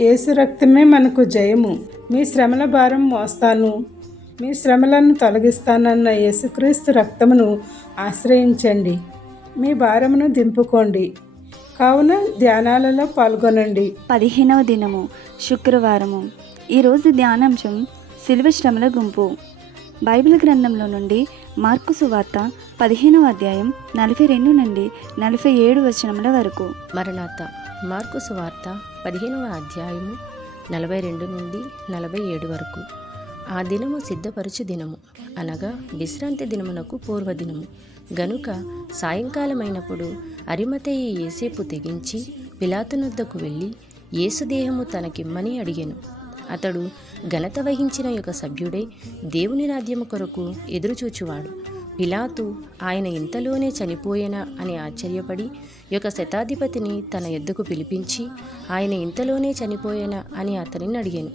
యేసు రక్తమే మనకు జయము. మీ శ్రమల భారం మోస్తాను. మీ శ్రమలను తొలగిస్తానన్న యేసుక్రీస్తు రక్తమును ఆశ్రయించండి. మీ భారమును దింపుకోండి. కావున ధ్యానాలలో పాల్గొనండి. పదిహేనవ దినము శుక్రవారము. ఈరోజు ధ్యానాంశం శిలువ శ్రమల గుంపు. బైబిల్ గ్రంథంలో నుండి మార్కు సువార్త పదిహేనవ అధ్యాయం నలభై రెండు నుండి నలభై ఏడు వచనముల వరకు. మరణాత మార్కు సువార్త పదిహేనవ అధ్యాయము నలభై రెండు నుండి నలభై ఏడు వరకు. ఆ దినము సిద్ధపరచు దినము. అనగా విశ్రాంతి దినమునకు పూర్వదినము. గనుక సాయంకాలమైనప్పుడు అరిమతయి ఏసేపు తెగించి పిలాతునొద్దకు వెళ్ళి యేసుదేహము తనకిమ్మని అడిగాను. అతడు ఘనత వహించిన యొక్క సభ్యుడై దేవుని రాజ్యము కొరకు ఎదురుచూచువాడు. పిలాతు ఆయన ఇంతలోనే చనిపోయేనా అని ఆశ్చర్యపడి యొక్క శతాధిపతిని తన ఎద్దుకు పిలిపించి ఆయన ఇంతలోనే చనిపోయేనా అని అతనిని అడిగాను.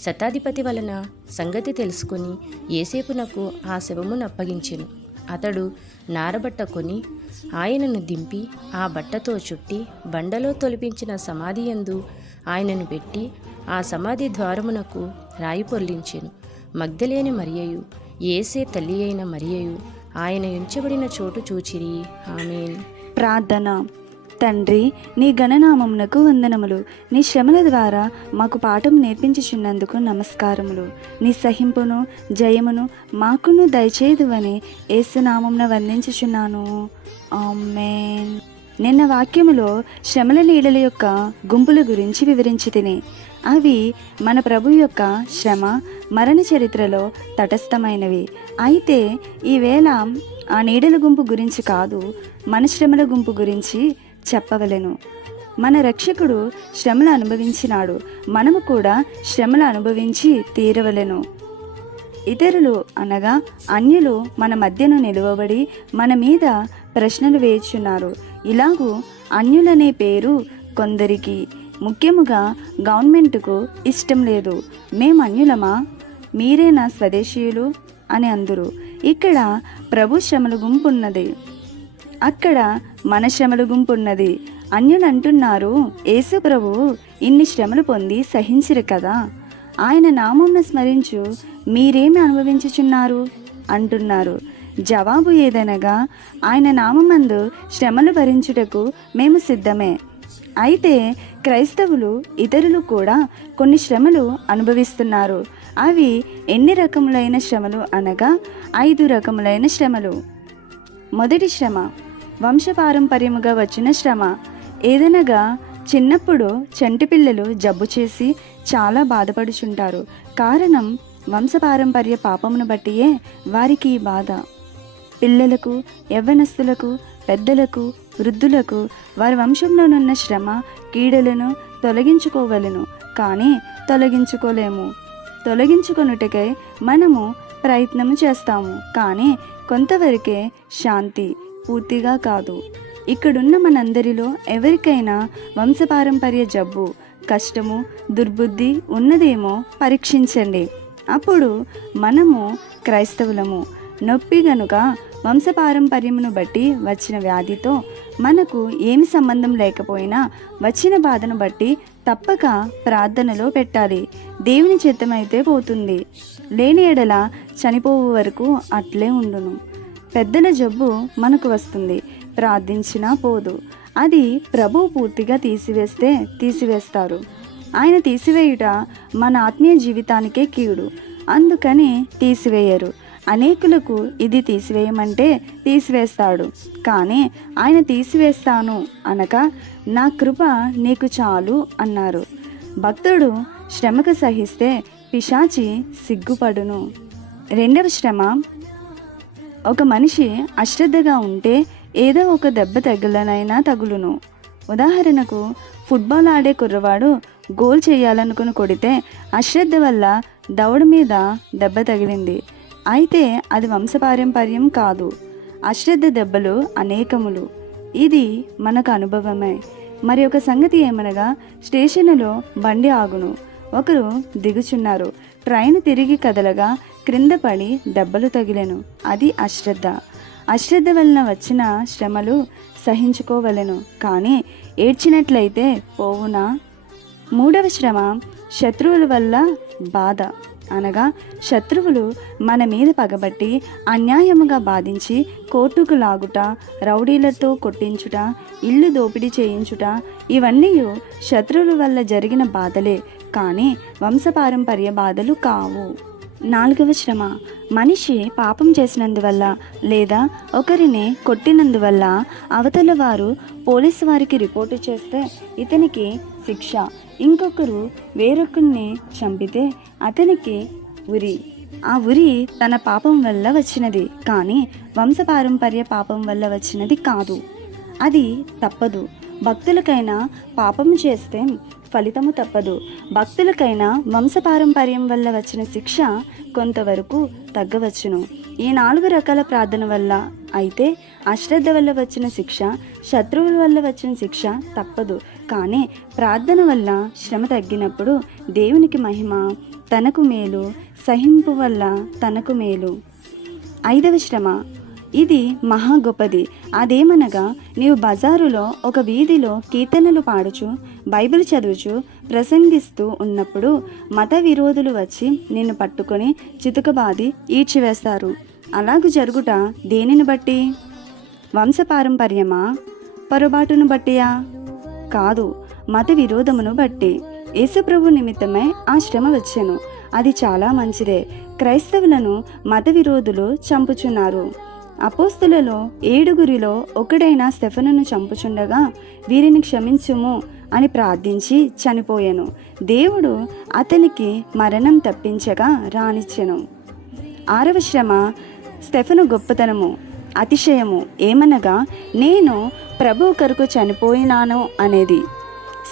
శతాధిపతి వలన సంగతి తెలుసుకొని ఏసేపునకు ఆ శవమును అప్పగించెను. అతడు నారబట్ట కొని ఆయనను దింపి ఆ బట్టతో చుట్టి బండలో తొలిపించిన సమాధి యందు ఆయనను పెట్టి ఆ సమాధి ద్వారమునకు రాయి పొర్లించెను. మగ్ధలేని మరియయు ఏసే తల్లి అయిన మరియయు ఆయన ఎంచబడిన చోటు చూచిరి. ఆమెన్. ప్రార్థన. తండ్రి నీ గణనామమునకు వందనములు. నీ శ్రమల ద్వారా మాకు పాఠం నేర్పించుచున్నందుకు నమస్కారములు. నీ సహింపును జయమును మాకును దయచేదువని ఏసునామమున వందించుచున్నాను. ఆమెన్. నిన్న వాక్యములో శ్రమల నీడల యొక్క గుంపుల గురించి వివరించి తిని అవి మన ప్రభు యొక్క శ్రమ మరణ చరిత్రలో తటస్థమైనవి. అయితే ఈవేళ ఆ నీడల గుంపు గురించి కాదు మన శ్రమల గుంపు గురించి చెప్పవలెను. మన రక్షకుడు శ్రమలు అనుభవించినాడు మనము కూడా శ్రమలు అనుభవించి తీరవలెను. ఇతరులు అనగా అన్యులు మన మధ్యను నిలువబడి మన మీద ప్రశ్నలు వేయుచున్నారు. ఇలాగూ అన్యులనే పేరు కొందరికి. ముఖ్యముగా గవర్నమెంట్కు ఇష్టం లేదు. మేము అన్యులమా మీరేనా స్వదేశీయులు? అని అందరు. ఇక్కడ ప్రభు శ్రమల గుంపు ఉన్నది అక్కడ మన శ్రమల గుంపు ఉన్నది అన్యులు అంటున్నారు యేసు ప్రభు ఇన్ని శ్రమలు పొంది సహించిరు కదా. ఆయన నామంను స్మరించు మీరేమి అనుభవించుచున్నారు? అంటున్నారు. జవాబు ఏదనగా ఆయన నామందు శ్రమలు భరించుటకు మేము సిద్ధమే. అయితే క్రైస్తవులు ఇతరులు కూడా కొన్ని శ్రమలు అనుభవిస్తున్నారు. అవి ఎన్ని రకములైన శ్రమలు అనగా ఐదు రకములైన శ్రమలు. మొదటి శ్రమ వంశపారంపర్యముగా వచ్చిన శ్రమ. ఏదనగా చిన్నప్పుడు చంటి పిల్లలు జబ్బు చేసి చాలా బాధపడుచుంటారు. కారణం వంశపారంపర్య పాపమును బట్టియే వారికి బాధ. పిల్లలకు యవ్వనస్తులకు పెద్దలకు వృద్ధులకు వారి వంశంలోనున్న శ్రమ కీడలను తొలగించుకోవలను. కానీ తొలగించుకోలేము. తొలగించుకొనుటకై మనము ప్రయత్నము చేస్తాము. కానీ కొంతవరకే శాంతి పూర్తిగా కాదు. ఇక్కడున్న మనందరిలో ఎవరికైనా వంశపారంపర్య జబ్బు కష్టము దుర్బుద్ధి ఉన్నదేమో పరీక్షించండి. అప్పుడు మనము క్రైస్తవులము. నొప్పి గనుక వంశపారంపర్యమును బట్టి వచ్చిన వ్యాధితో మనకు ఏమి సంబంధం లేకపోయినా వచ్చిన బాధను బట్టి తప్పక ప్రార్థనలో పెట్టాలి. దేవుని చిత్తమైతే పోతుంది. లేని ఎడల చనిపోవు వరకు అట్లే ఉండును. పెద్దల జబ్బు మనకు వస్తుంది. ప్రార్థించినా పోదు. అది ప్రభు పూర్తిగా తీసివేస్తే తీసివేస్తారు. ఆయన తీసివేయుట మన ఆత్మీయ జీవితానికే కీడు. అందుకని తీసివేయరు. అనేకులకు ఇది తీసివేయమంటే తీసివేస్తాడు. కానీ ఆయన తీసివేస్తాను అనక నా కృప నీకు చాలు అన్నారు. భక్తుడు శ్రమకు సహిస్తే పిశాచి సిగ్గుపడును. రెండవ శ్రమ ఒక మనిషి అశ్రద్ధగా ఉంటే ఏదో ఒక దెబ్బ తగులనైనా తగులును. ఉదాహరణకు ఫుట్బాల్ ఆడే కుర్రవాడు గోల్ చేయాలనుకుని కొడితే అశ్రద్ధ వల్ల దవడ మీద దెబ్బ తగిలింది. అయితే అది వంశపారంపర్యం కాదు. అశ్రద్ధ దెబ్బలు అనేకములు. ఇది మనకు అనుభవమే. మరి ఒక సంగతి ఏమనగా స్టేషన్లో బండి ఆగును. ఒకరు దిగుచున్నారు. ట్రైన్ తిరిగి కదలగా క్రింద పడి దెబ్బలు తగిలెను. అది అశ్రద్ధ. అశ్రద్ధ వలన వచ్చిన శ్రమలు సహించుకోవలెను. కానీ ఏడ్చినట్లయితే పోవునా? మూడవ శ్రమ శత్రువుల వల్ల బాధ. అనగా శత్రువులు మన మీద పగబట్టి అన్యాయముగా బాధించి కోర్టుకు లాగుట రౌడీలతో కొట్టించుట ఇల్లు దోపిడీ చేయించుట ఇవన్నీ శత్రువుల వల్ల జరిగిన బాధలే కానీ వంశపారంపర్య బాధలు కావు. నాలుగవ శ్రమ. మనిషి పాపం చేసినందువల్ల లేదా ఒకరిని కొట్టినందువల్ల అవతల వారు పోలీసు వారికి రిపోర్టు చేస్తే ఇతనికి శిక్ష ఇంకొకరు వేరొకరిని చంపితే అతనికి ఉరి. ఆ ఉరి తన పాపం వల్ల వచ్చినది కానీ వంశపారంపర్య పాపం వల్ల వచ్చినది కాదు. అది తప్పదు. భక్తులకైనా పాపం చేస్తే ఫలితము తప్పదు. భక్తులకైనా వంశపారంపర్యం వల్ల వచ్చిన శిక్ష కొంతవరకు తగ్గవచ్చును. ఈ నాలుగు రకాల ప్రార్థన వల్ల అయితే అశ్రద్ధ వల్ల వచ్చిన శిక్ష శత్రువుల వల్ల వచ్చిన శిక్ష తప్పదు. కానీ ప్రార్థన వల్ల శ్రమ తగ్గినప్పుడు దేవునికి మహిమ తనకు మేలు సహింపు వల్ల తనకు మేలు. ఐదవ శ్రమ ఇది మహా గొప్పది. అదేమనగా నీవు బజారులో ఒక వీధిలో కీర్తనలు పాడుచు బైబిల్ చదువుచు ప్రసంగిస్తూ ఉన్నప్పుడు మత విరోధులు వచ్చి నిన్ను పట్టుకొని చితుకబాది ఈడ్చివేస్తారు. అలాగు జరుగుట దేనిని బట్టి? వంశపారంపర్యమా? పొరపాటును బట్టియా? కాదు మత విరోధమును బట్టి. యేసుప్రభు నిమిత్తమై ఆ శ్రమ వచ్చాను. అది చాలా మంచిదే. క్రైస్తవులను మత విరోధులు చంపుచున్నారు. అపోస్తులలో ఏడుగురిలో ఒకడైన స్టెఫనును చంపుచుండగా వీరిని క్షమించుము అని ప్రార్థించి చనిపోయాను. దేవుడు అతనికి మరణం తప్పించగా రానిచ్చెను. ఆరవ శ్రమ స్టెఫను గొప్పతనము అతిశయము. ఏమనగా నేను ప్రభు కొరకు చనిపోయినాను అనేది.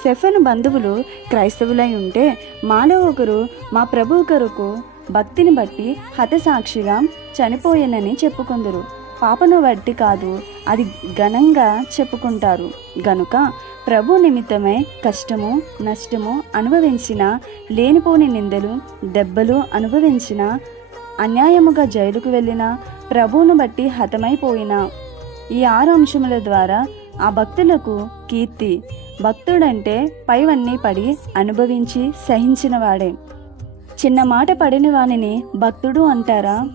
స్టెఫెన్ బంధువులు క్రైస్తవులై ఉంటే మాలో ఒకరు మా ప్రభు కొరకు భక్తిని బట్టి హతసాక్షిగా చనిపోయానని చెప్పుకుందరు. పాపను బట్టి కాదు అది ఘనంగా చెప్పుకుంటారు. గనుక ప్రభు నిమిత్తమై కష్టము నష్టము అనుభవించిన లేనిపోని నిందలు దెబ్బలు అనుభవించిన అన్యాయముగా జైలుకు వెళ్ళిన ప్రభువును బట్టి హతమైపోయిన ఈ ఆరు అంశముల ద్వారా ఆ భక్తులకు కీర్తి భక్తుడంటే పైవన్నీ పడి అనుభవించి సహించినవాడే. చిన్న మాట పడిన వానిని భక్తుడు అంటారా?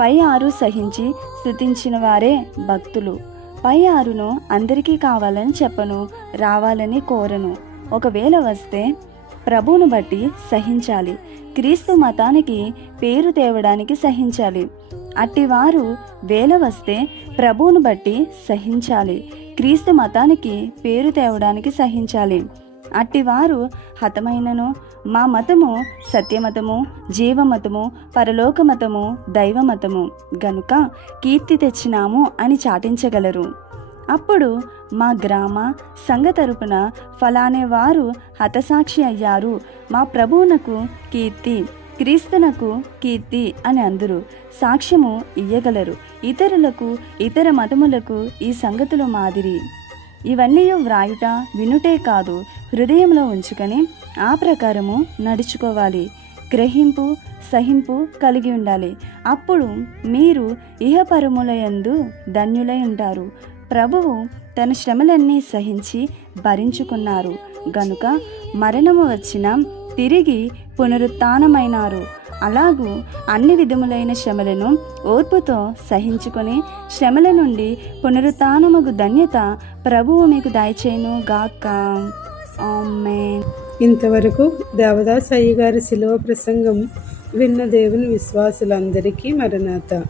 పై ఆరు సహించి స్థుతించిన వారే భక్తులు. పై ఆరును అందరికీ కావాలని చెప్పను రావాలని కోరను. ఒకవేళ వస్తే ప్రభువును బట్టి సహించాలి. క్రీస్తు మతానికి పేరు తేవడానికి సహించాలి. అట్టివారు వేల వస్తే ప్రభువును బట్టి సహించాలి. క్రీస్తు మతానికి పేరు తేవడానికి సహించాలి. అట్టివారు హతమైనను మా మతము సత్యమతము జీవమతము పరలోకమతము దైవమతము. గనుక కీర్తి తెచ్చినాము అని చాటించగలరు. అప్పుడు మా గ్రామ సంఘ తరపున ఫలానే వారు హతసాక్షి అయ్యారు. మా ప్రభువునకు కీర్తి. క్రీస్తునకు కీర్తి అని అందరు సాక్ష్యము ఇయ్యగలరు. ఇతరులకు ఇతర మతములకు ఈ సంగతులు మాదిరి. ఇవన్నీ వ్రాయుట వినుటే కాదు హృదయంలో ఉంచుకొని ఆ ప్రకారము నడుచుకోవాలి. గ్రహింపు సహింపు కలిగి ఉండాలి. అప్పుడు మీరు ఇహపరములయందు ధన్యులై ఉంటారు. ప్రభువు తన శ్రమలన్నీ సహించి భరించుకున్నారు. గనుక మరణము వచ్చిన తిరిగి పునరుత్నమైనారు అలాగూ అన్ని విధములైన శ్రమలను ఓర్పుతో సహించుకొని శ్రమల నుండి పునరుత్నమగు ధన్యత ప్రభువు మీకు దయచేయను గాక ఆమేన్. ఇంతవరకు దేవదాస్ అయ్య గారి శిలువ ప్రసంగం విన్న దేవుని విశ్వాసులందరికీ మరణాత.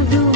do